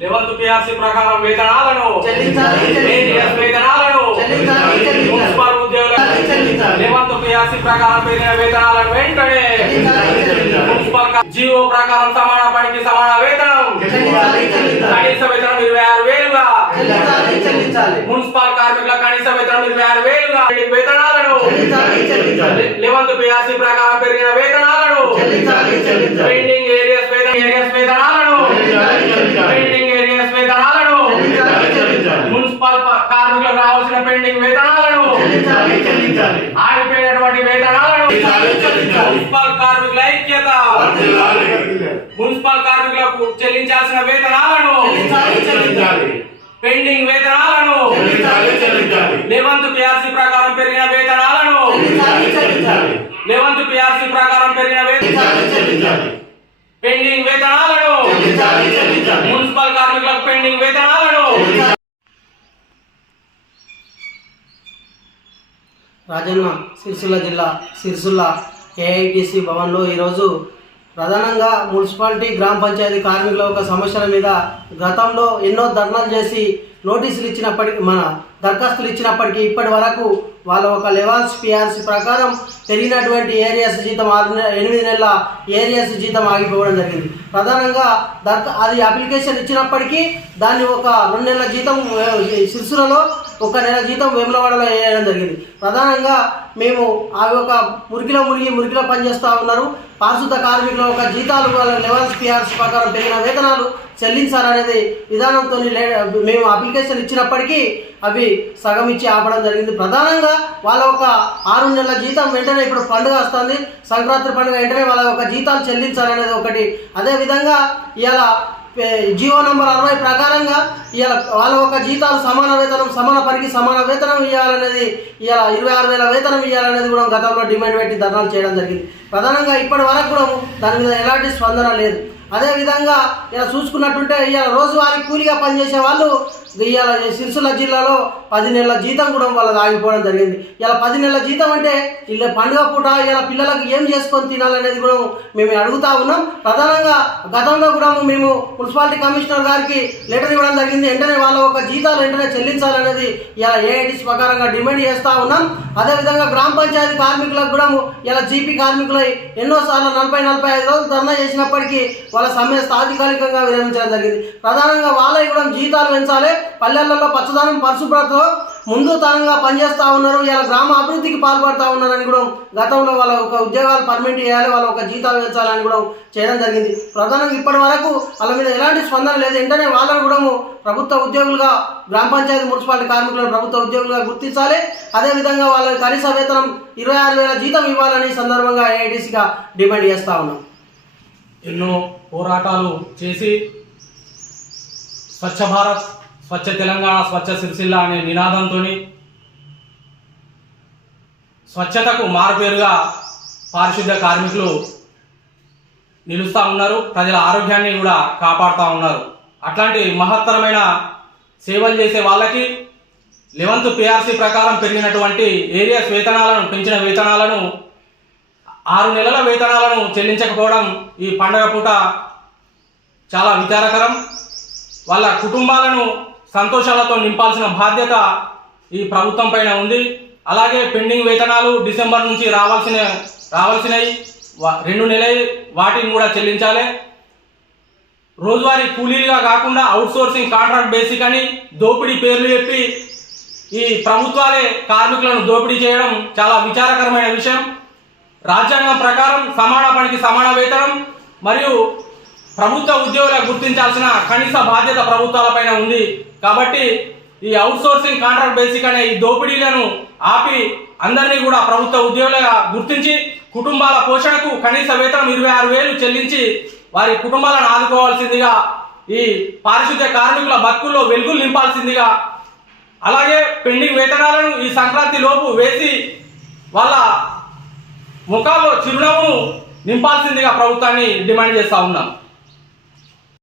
11th PRC ప్రకారం వేతనాలను municipal ఉద్యోగులకు 11th PRC ప్రకారం పెరిగిన వేతనాలను వెంటనే మున్సిపల్ జీవో ప్రకారం సమాన పనికి సమాన వేతనం కనీస వేతనం 26,000గా మున్సిపల్ కార్మికుల కనీస వేతనం 26,000గా వేతనాలను 11th PRC ప్రకారం పెరిగిన వేతనాలను పెండింగ్ ఏరియాస్ వేతనాలను మున్సిపల్ కార్మికులకు రావాల్సిన పెండింగ్ వేతనాలను ఆగిపోయినటువంటి వేతనాలను మున్సిపల్ కార్మికుల ఐక్యత మున్సిపల్ కార్మికులకు చెల్లించాల్సిన వేతనాలను పెండింగ్ వేతనాలను 11th PRC ప్రకారం పెరిగిన వేతనాలను 11th PRC ప్రకారం పెరిగిన పెండింగ్ వేతనాలను మున్సిపల్ కార్మికులకు పెండింగ్ వేతనాలను రాజన్న సిరిసిల్ల జిల్లా సిరిసిల్ల ఏఐటిసి భవన్లో ఈరోజు ప్రధానంగా మున్సిపాలిటీ గ్రామ పంచాయతీ కార్మికుల యొక్క సమస్యల మీద గతంలో ఎన్నో ధర్నాలు చేసి నోటీసులు ఇచ్చినప్పటికీ దరఖాస్తులు ఇచ్చినప్పటికీ ఇప్పటి వరకు వాళ్ళ ఒక లెవెల్స్ PRC ప్రకారం పెరిగినటువంటి ఏరియాస్ జీతం 8 నెలల ఏరియాస్ జీతం ఆగిపోవడం జరిగింది. ప్రధానంగా అది అప్లికేషన్ ఇచ్చినప్పటికీ దాన్ని ఒక 2 నెలల జీతం సిరిసిల్లలో 1 నెల జీతం వేములవాడలో వేయడం జరిగింది. ప్రధానంగా మేము ఆ యొక్క మురికిలో పనిచేస్తూ ఉన్నారు. పారిశుద్ధ కార్మికుల యొక్క జీతాలు వాళ్ళ లెవెల్స్ PRC ప్రకారం పెరిగిన వేతనాలు చెల్లించాలనేది విధానంతో మేము అప్లికేషన్ ఇచ్చినప్పటికీ అవి సగం ఇచ్చి ఆపడం జరిగింది. ప్రధానంగా వాళ్ళ ఒక 6 నెలల జీతం వెంటనే ఇప్పుడు పండుగ వస్తుంది, సంక్రాంతి పండుగ వెంటనే వాళ్ళ యొక్క జీతాలు చెల్లించాలనేది ఒకటి. అదేవిధంగా ఇలా జీవో నంబర్ 60 ప్రకారంగా ఇలా వాళ్ళ ఒక జీతాలు సమాన వేతనం సమాన పనికి సమాన వేతనం ఇవ్వాలనేది ఇలా 26,000 వేతనం ఇవ్వాలనేది కూడా గతంలో డిమాండ్ పెట్టి ధర్నాలు చేయడం జరిగింది. ప్రధానంగా ఇప్పటి వరకు కూడా దాని మీద ఎలాంటి స్పందన లేదు. అదేవిధంగా ఇలా చూసుకున్నట్టుంటే ఇలా రోజువారీ కూలీగా పనిచేసే వాళ్ళు ఇవాళ సిరిసిల్ల జిల్లాలో 10 నెలల జీతం కూడా వాళ్ళది ఆగిపోవడం జరిగింది. ఇలా 10 నెలల జీతం అంటే ఇలా పండుగ పూట ఇలా పిల్లలకు ఏం చేసుకొని తినాలనేది కూడా మేము అడుగుతా ఉన్నాం. ప్రధానంగా గతంలో కూడా మేము మున్సిపాలిటీ కమిషనర్ గారికి లెటర్ ఇవ్వడం జరిగింది. వెంటనే వాళ్ళ ఒక జీతాలు వెంటనే చెల్లించాలనేది ఇలా ఏఐటిసి ప్రకారంగా డిమాండ్ చేస్తూ ఉన్నాం. అదేవిధంగా గ్రామ పంచాయతీ కార్మికులకు కూడా ఇలా జీపీ కార్మికులై ఎన్నోసార్లు 40-45 రోజులు ధర్నా చేసినప్పటికీ వాళ్ళ సమ్మె తాత్కాలికంగా విరమించడం జరిగింది. ప్రధానంగా వాళ్ళకి కూడా జీతాలు పెంచాలి, పల్లెలలో పచ్చదనం పరిశుభ్రతతో ముందుతనంగా పనిచేస్తూ ఉన్నారు, ఇలా గ్రామ అభివృద్ధికి పాల్పడుతూ ఉన్నారని కూడా గతంలో వాళ్ళ ఒక ఉద్యోగాలు పర్మనెంట్ చేయాలి, వాళ్ళ ఒక జీతాలు పెంచాలని కూడా చేయడం జరిగింది. ప్రధానంగా ఇప్పటి వరకు వాళ్ళ మీద ఎలాంటి స్పందన లేదు. వెంటనే వాళ్ళను కూడా ప్రభుత్వ ఉద్యోగులుగా గ్రామ పంచాయతీ మున్సిపాలిటీ కార్మికులను ప్రభుత్వ ఉద్యోగులుగా గుర్తించాలి. అదేవిధంగా వాళ్ళకి కనీస వేతనం 26,000 జీతం ఇవ్వాలని సందర్భంగా ఏఐటిసిగా డిమాండ్ చేస్తూ ఉన్నాం. ఎన్నో పోరాటాలు చేసి స్వచ్ఛ భారత్, స్వచ్ఛ తెలంగాణ, స్వచ్ఛ సిరిసిల్ల అనే నినాదంతో స్వచ్ఛతకు మారుపేరుగా పారిశుద్ధ్య కార్మికులు నిలుస్తూ ఉన్నారు. ప్రజల ఆరోగ్యాన్ని కూడా కాపాడుతూ ఉన్నారు. అట్లాంటి మహత్తరమైన సేవలు చేసే వాళ్ళకి 11th PRC ప్రకారం పెరిగినటువంటి ఏరియాస్ వేతనాలను పెంచిన వేతనాలను 6 నెలల వేతనాలను చెల్లించకపోవడం ఈ పండగ పూట చాలా విచారకరం. వాళ్ళ కుటుంబాలను సంతోషాలతో నింపాల్సిన బాధ్యత ఈ ప్రభుత్వం పైన ఉంది. అలాగే పెండింగ్ వేతనాలు డిసెంబర్ నుంచి రావాల్సినవి 2 నెలలు వాటిని కూడా చెల్లించాలి. రోజువారీ కూలీలుగా కాకుండా అవుట్సోర్సింగ్ కాంట్రాక్ట్ బేసిక్ అని దోపిడీ పేర్లు చెప్పి ఈ ప్రభుత్వాలే కార్మికులను దోపిడీ చేయడం చాలా విచారకరమైన విషయం. రాజ్యాంగం ప్రకారం సమాన పనికి సమాన వేతనం మరియు ప్రభుత్వ ఉద్యోగులకు గుర్తించాల్సిన కనీస బాధ్యత ప్రభుత్వాలపైన ఉంది. కాబట్టి ఈ అవుట్సోర్సింగ్ కాంట్రాక్ట్ బేసిక్ అనే ఈ దోపిడీలను ఆపి అందరినీ కూడా ప్రభుత్వ ఉద్యోగులుగా గుర్తించి కుటుంబాల పోషణకు కనీస వేతనం 26,000 చెల్లించి వారి కుటుంబాలను ఆదుకోవాల్సిందిగా, ఈ పారిశుద్ధ్య కార్మికుల బతుకుల్లో వెలుగులు నింపాల్సిందిగా, అలాగే పెండింగ్ వేతనాలను ఈ సంక్రాంతి లోపు వేసి వాళ్ళ ముఖాల్లో చిరునవ్వును నింపాల్సిందిగా ప్రభుత్వాన్ని డిమాండ్ చేస్తా ఉన్నాం.